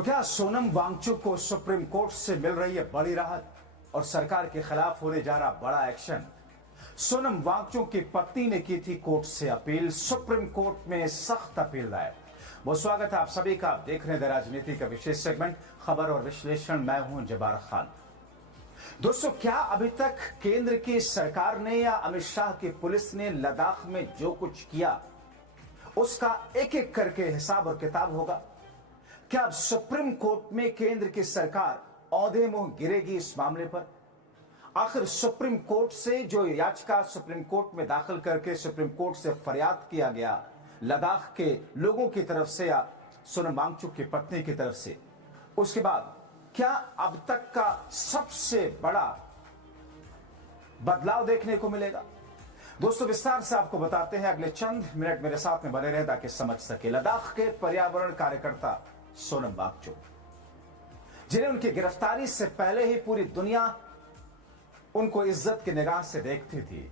तो क्या सोनम वांगचुक को सुप्रीम कोर्ट से मिल रही है बड़ी राहत और सरकार के खिलाफ होने जा रहा बड़ा एक्शन। सोनम वांगचुक की पत्नी ने की थी कोर्ट से अपील, सुप्रीम कोर्ट में सख्त अपील दायर। बहुत स्वागत है आप सभी का, आप देख रहे हैं द राजनीति का विशेष सेगमेंट खबर और विश्लेषण। मैं हूं जब्बार खान। दोस्तों, क्या अभी तक केंद्र की सरकार ने या अमित शाह की पुलिस ने लद्दाख में जो कुछ किया उसका एक एक करके हिसाब और किताब होगा? क्या अब सुप्रीम कोर्ट में केंद्र की सरकार औंधे मुंह गिरेगी इस मामले पर? आखिर सुप्रीम कोर्ट से जो याचिका सुप्रीम कोर्ट में दाखिल करके सुप्रीम कोर्ट से फरियाद किया गया लद्दाख के लोगों की तरफ से या सोनम वांगचुक की पत्नी की तरफ से, उसके बाद क्या अब तक का सबसे बड़ा बदलाव देखने को मिलेगा? दोस्तों, विस्तार से आपको बताते हैं, अगले चंद मिनट मेरे साथ में बने रहे ताकि समझ सके। लद्दाख के पर्यावरण कार्यकर्ता सोनम वांगचुक, जिन्हें उनकी गिरफ्तारी से पहले ही पूरी दुनिया उनको इज्जत की निगाह से देखती थी,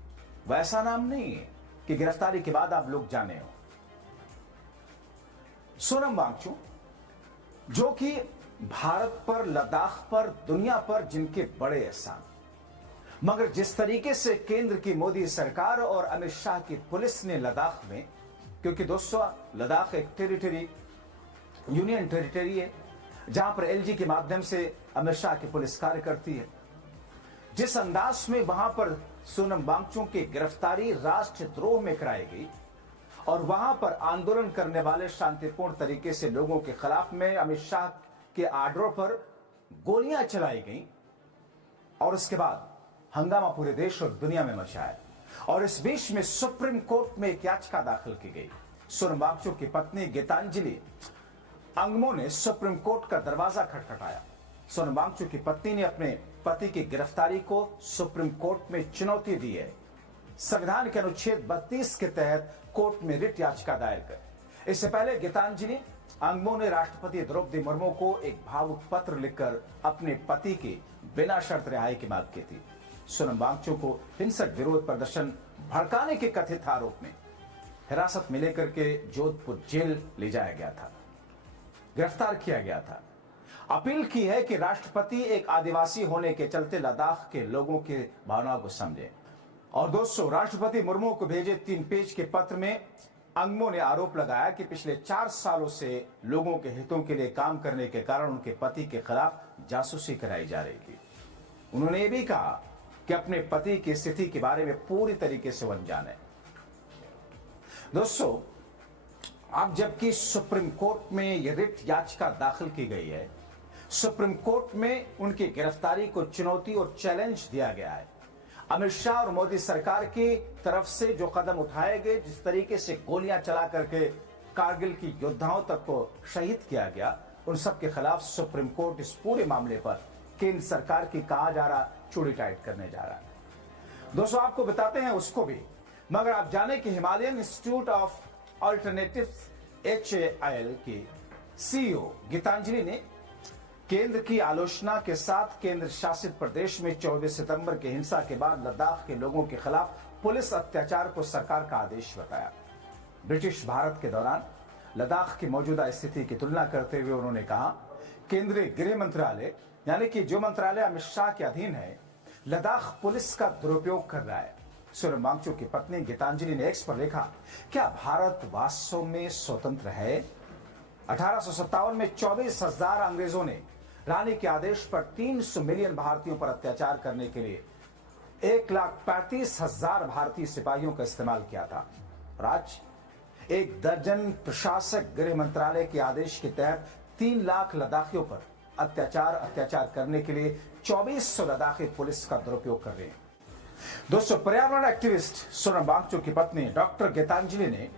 वैसा नाम नहीं है कि गिरफ्तारी के बाद आप लोग जाने हो। सोनम वांगचुक, जो कि भारत पर, लद्दाख पर, दुनिया पर जिनके बड़े एहसान, मगर जिस तरीके से केंद्र की मोदी सरकार और अमित शाह की पुलिस ने लद्दाख में, क्योंकि दोस्तों लद्दाख एक टेरिटरी, यूनियन टेरिटरी है जहां पर एलजी के माध्यम से अमित शाह की पुलिस कार्य करती है, जिस अंदाज में वहां पर सोनम वांगचुक की गिरफ्तारी राष्ट्रद्रोह में कराई गई और वहां पर आंदोलन करने वाले शांतिपूर्ण तरीके से लोगों के खिलाफ में अमित शाह के आर्डर पर गोलियां चलाई गई और उसके बाद हंगामा पूरे देश और दुनिया में मचा है। और इस बीच में सुप्रीम कोर्ट में एक याचिका दाखिल की गई। सोनम वांगचुक की पत्नी गीतांजलि अंगमो ने सुप्रीम कोर्ट का दरवाजा खटखटाया। सोनम वांगचुक की पत्नी ने अपने पति की गिरफ्तारी को सुप्रीम कोर्ट में चुनौती दी है। संविधान के अनुच्छेद 32 के तहत कोर्ट में रिट याचिका दायर कर। इससे पहले गीतांजलि अंगमो ने राष्ट्रपति द्रौपदी मुर्मू को एक भावुक पत्र लिखकर अपने पति की बिना शर्त रिहाई की मांग की थी। सोनम वांगचुक को हिंसक विरोध प्रदर्शन भड़काने के कथित आरोप में हिरासत में लेकर के जोधपुर जेल ले जाया गया था, गिरफ्तार किया गया था। अपील की है कि राष्ट्रपति एक आदिवासी होने के चलते लद्दाख के लोगों की भावनाओं को समझे। और दोस्तों, राष्ट्रपति मुर्मू को भेजे 3 पेज के पत्र में अंगमो ने आरोप लगाया कि पिछले 4 सालों से लोगों के हितों के लिए काम करने के कारण उनके पति के खिलाफ जासूसी कराई जा रही थी। उन्होंने ये भी कहा कि अपने पति की स्थिति के बारे में पूरी तरीके से अनजान है। दोस्तों, अब जबकि सुप्रीम कोर्ट में यह रिट याचिका दाखिल की गई है, सुप्रीम कोर्ट में उनकी गिरफ्तारी को चुनौती और चैलेंज दिया गया है। अमित शाह और मोदी सरकार की तरफ से जो कदम उठाए गए, जिस तरीके से गोलियां चला करके कारगिल की योद्धाओं तक को शहीद किया गया, उन सब के खिलाफ सुप्रीम कोर्ट इस पूरे मामले पर केंद्र सरकार की कहा जा रहा चूड़ी टाइट करने जा रहा है। दोस्तों, आपको बताते हैं उसको भी, मगर आप जाने कि Himalayan institute of alternatives HAIL की CEO गीतांजलि ने केंद्र की आलोचना के साथ केंद्र शासित प्रदेश में 24 सितंबर की हिंसा के बाद लद्दाख के लोगों के खिलाफ पुलिस अत्याचार को सरकार का आदेश बताया। ब्रिटिश भारत के दौरान लद्दाख की मौजूदा स्थिति की तुलना करते हुए उन्होंने कहा, केंद्रीय गृह मंत्रालय यानी कि जो मंत्रालय अमित शाह के अधीन है, लद्दाख पुलिस का दुरुपयोग कर रहा है। सोनम वांगचुक की पत्नी गीतांजलि ने एक्स पर लिखा, क्या भारत वास्तव में स्वतंत्र है? 1857 में 24,000 अंग्रेजों ने रानी के आदेश पर 300 मिलियन भारतीयों पर अत्याचार करने के लिए 1,35,000 भारतीय सिपाहियों का इस्तेमाल किया था। और आज 1 दर्जन प्रशासक गृह मंत्रालय के आदेश के तहत 3 लाख लद्दाखियों पर अत्याचार करने के लिए 2400 लद्दाखी पुलिस का दुरुपयोग कर रहे हैं। दोस्तों, पर्यावरण एक्टिविस्ट सोनम वांगचुक की पत्नी डॉक्टर गीतांजलि ने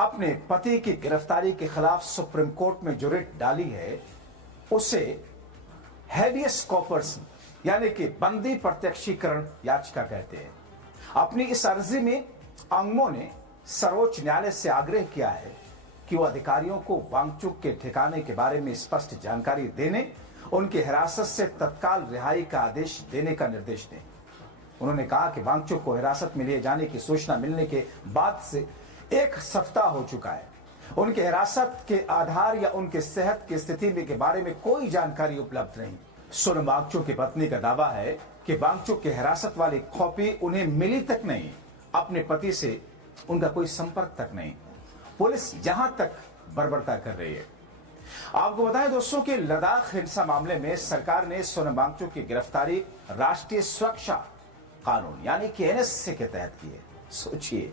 अपने पति की गिरफ्तारी के खिलाफ सुप्रीम कोर्ट में जो रिट डाली है उसे हेबियस कॉर्पस यानी कि बंदी प्रत्यक्षीकरण याचिका कहते हैं। अपनी इस अर्जी में अंगमो ने सर्वोच्च न्यायालय से आग्रह किया है कि वो अधिकारियों को वांगचुक के ठिकाने के बारे में स्पष्ट जानकारी देने, उनकी हिरासत से तत्काल रिहाई का आदेश देने का निर्देश दें। उन्होंने कहा कि वांगचुक को हिरासत में लिए जाने की सूचना मिलने के बाद से 1 सप्ताह हो चुका है। उनके हिरासत के आधार या उनके सेहत की स्थिति के बारे में कोई जानकारी उपलब्ध नहीं। सोनम वांगचुक की पत्नी का दावा है कि वांगचुक की हिरासत वाली कॉपी उन्हें मिली तक नहीं, अपने पति से उनका कोई संपर्क तक नहीं। पुलिस यहां तक बर्बरता कर रही है। आपको बताएं दोस्तों कि लद्दाख हिंसा मामले में सरकार ने सोनम वांगचुक की गिरफ्तारी राष्ट्रीय सुरक्षा कानून यानी कि एनएसए के तहत की है। सोचिए,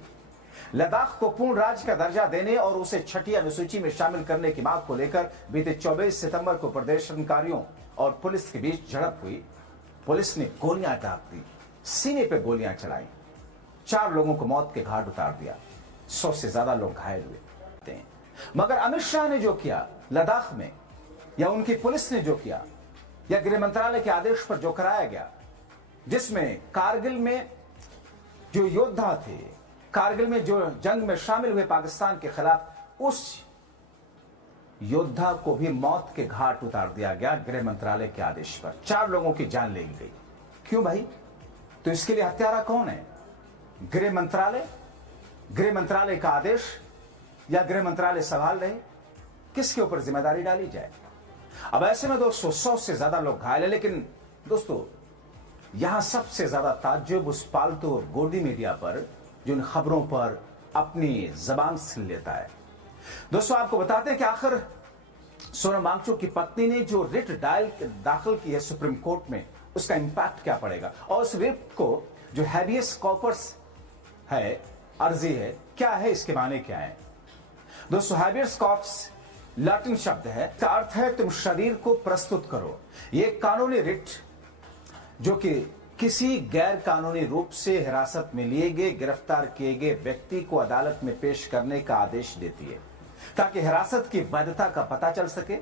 लद्दाख को पूर्ण राज्य का दर्जा देने और उसे छठी अनुसूची में शामिल करने की मांग को लेकर बीते 24 सितंबर को प्रदर्शनकारियों और पुलिस के बीच झड़प हुई। पुलिस ने गोलियां दाग दी, सीने पे गोलियां चलाई, 4 लोगों को मौत के घाट उतार दिया, 100 से ज्यादा लोग घायल हुए। मगर अमित शाह ने जो किया लद्दाख में, या उनकी पुलिस ने जो किया, या गृह मंत्रालय के आदेश पर जो कराया गया, जिसमें कारगिल में जो योद्धा थे, कारगिल में जो जंग में शामिल हुए पाकिस्तान के खिलाफ, उस योद्धा को भी मौत के घाट उतार दिया गया गृह मंत्रालय के आदेश पर। 4 लोगों की जान ले गई। क्यों भाई? तो इसके लिए हत्यारा कौन है? गृह मंत्रालय? गृह मंत्रालय का आदेश या गृह मंत्रालय सवाल रहे? किसके ऊपर जिम्मेदारी डाली जाए? अब ऐसे में दोस्तों 100 से ज्यादा लोग घायल है। लेकिन दोस्तों यहां सबसे ज्यादा ताज्जुब उस पालतू और गोदी मीडिया पर जो इन खबरों पर अपनी जबान छीन लेता है। दोस्तों आपको बताते हैं कि आखिर सोनम वांगचुक की पत्नी ने जो रिट दाखिल की है सुप्रीम कोर्ट में, उसका इंपैक्ट क्या पड़ेगा, और उस रिट को जो हैबियस कॉर्पस है, अर्जी है, क्या है, इसके माने क्या है। दोस्तों हैबियस कॉर्पस लैटिन शब्द है, इसका अर्थ है तुम शरीर को प्रस्तुत करो। ये कानूनी रिट जो कि किसी गैर कानूनी रूप से हिरासत में लिए गए, गिरफ्तार किए गए व्यक्ति को अदालत में पेश करने का आदेश देती है ताकि हिरासत की वैधता का पता चल सके।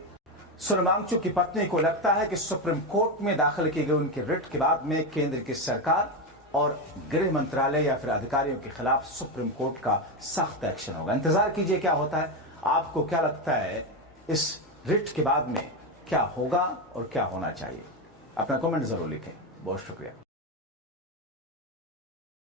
सोनम वांगचुक की पत्नी को लगता है कि सुप्रीम कोर्ट में दाखिल की गई उनकी रिट के बाद में केंद्र की सरकार और गृह मंत्रालय या फिर अधिकारियों के खिलाफ सुप्रीम कोर्ट का सख्त एक्शन होगा। इंतजार कीजिए क्या होता है। आपको क्या लगता है इस रिट के बाद में क्या होगा और क्या होना चाहिए? अपना कमेंट जरूर लिखें। बहुत शुक्रिया।